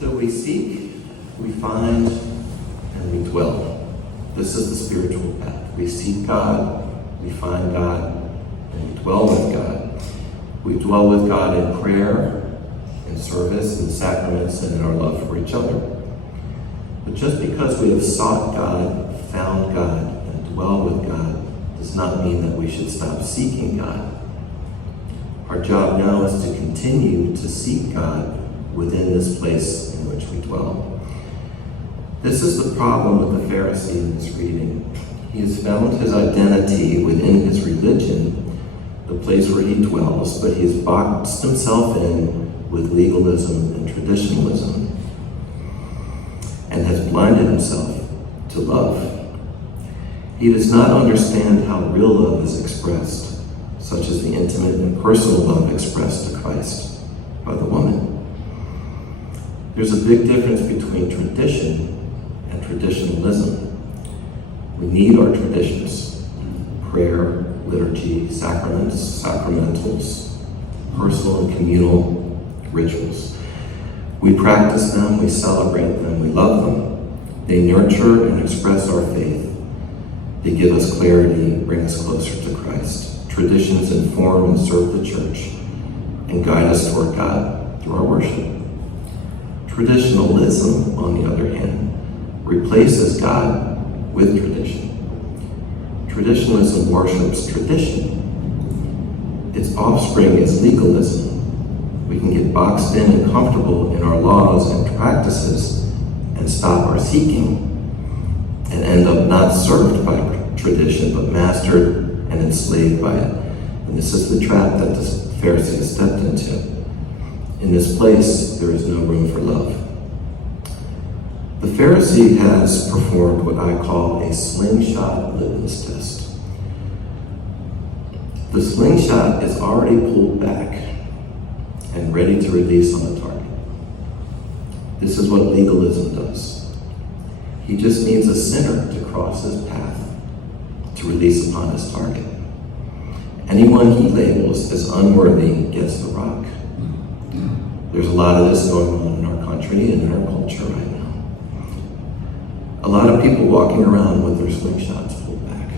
So we seek, we find, and we dwell. This is the spiritual path. We seek God, we find God, and we dwell with God. We dwell with God in prayer, in service, in sacraments, and in our love for each other. But just because we have sought God, found God, and dwell with God does not mean that we should stop seeking God. Our job now is to continue to seek God within this place in which we dwell. This is the problem with the Pharisee in this reading. He has found his identity within his religion, the place where he dwells, but he has boxed himself in with legalism and traditionalism and has blinded himself to love. He does not understand how real love is expressed, such as the intimate and personal love expressed to Christ by the woman. There's a big difference between tradition and traditionalism. We need our traditions: prayer, liturgy, sacraments, sacramentals, personal and communal rituals. We practice them, we celebrate them, we love them. They nurture and express our faith. They give us clarity, bring us closer to Christ. Traditions inform and serve the church and guide us toward God through our worship. Traditionalism, on the other hand, replaces God with tradition. Traditionalism worships tradition. Its offspring is legalism. We can get boxed in and comfortable in our laws and practices and stop our seeking and end up not served by tradition but mastered and enslaved by it. And this is the trap that the Pharisee has stepped into. In this place, there is no room for love. The Pharisee has performed what I call a slingshot litmus test. The slingshot is already pulled back and ready to release on the target. This is what legalism does. He just needs a sinner to cross his path to release upon his target. Anyone he labels as unworthy gets the rock. There's a lot of this going on in our country and in our culture right now. A lot of people walking around with their slingshots pulled back.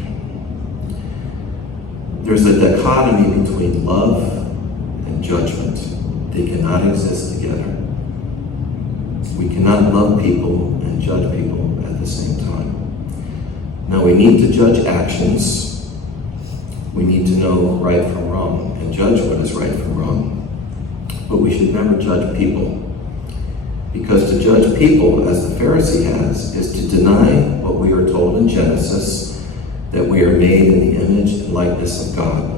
There's a dichotomy between love and judgment. They cannot exist together. We cannot love people and judge people at the same time. Now, we need to judge actions. We need to know right from wrong and judge what is right from wrong. But we should never judge people. Because to judge people, as the Pharisee has, is to deny what we are told in Genesis, that we are made in the image and likeness of God,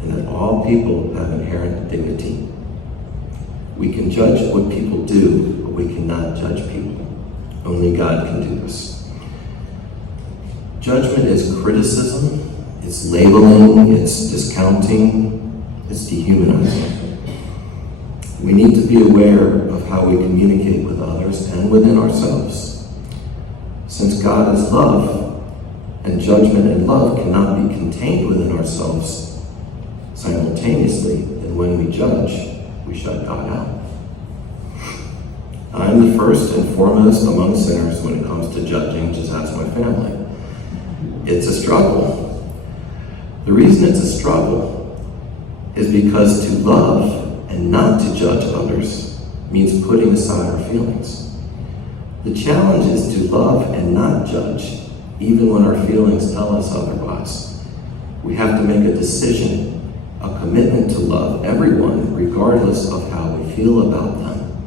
and that all people have inherent dignity. We can judge what people do, but we cannot judge people. Only God can do this. Judgment is criticism, it's labeling, it's discounting, it's dehumanizing. We need to be aware of how we communicate with others and within ourselves. Since God is love, and judgment and love cannot be contained within ourselves simultaneously, then when we judge, we shut God out. I am the first and foremost among sinners when it comes to judging, just ask my family. It's a struggle. The reason it's a struggle is because to love and not to judge others means putting aside our feelings. The challenge is to love and not judge, even when our feelings tell us otherwise. We have to make a decision, a commitment to love everyone, regardless of how we feel about them.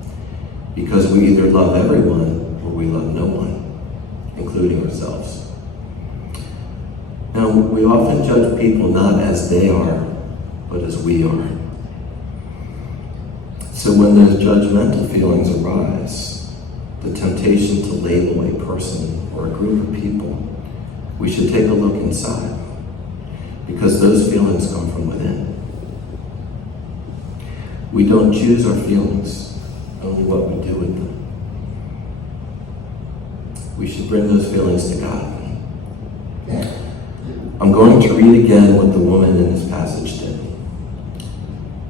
Because we either love everyone or we love no one, including ourselves. Now, we often judge people not as they are, but as we are. So when those judgmental feelings arise, the temptation to label a person or a group of people, we should take a look inside, because those feelings come from within. We don't choose our feelings, only what we do with them. We should bring those feelings to God. I'm going to read again what the woman in this passage did.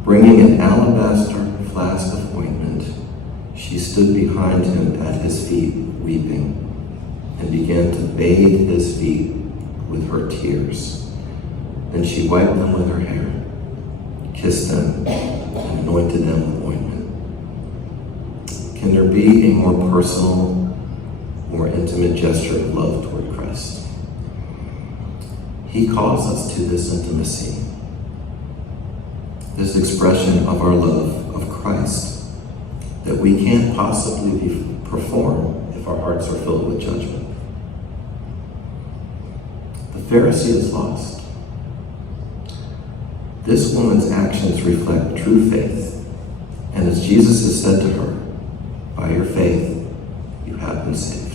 Bringing an alabaster flask of ointment, She stood behind him at his feet, weeping, and began to bathe his feet with her tears. Then she wiped them with her hair, kissed them, and anointed them with ointment. Can there be a more personal, more intimate gesture of love toward Christ? He calls us to this intimacy, this expression of our love of Christ that we can't possibly perform if our hearts are filled with judgment. The Pharisee is lost. This woman's actions reflect true faith, and as Jesus has said to her, by your faith, you have been saved.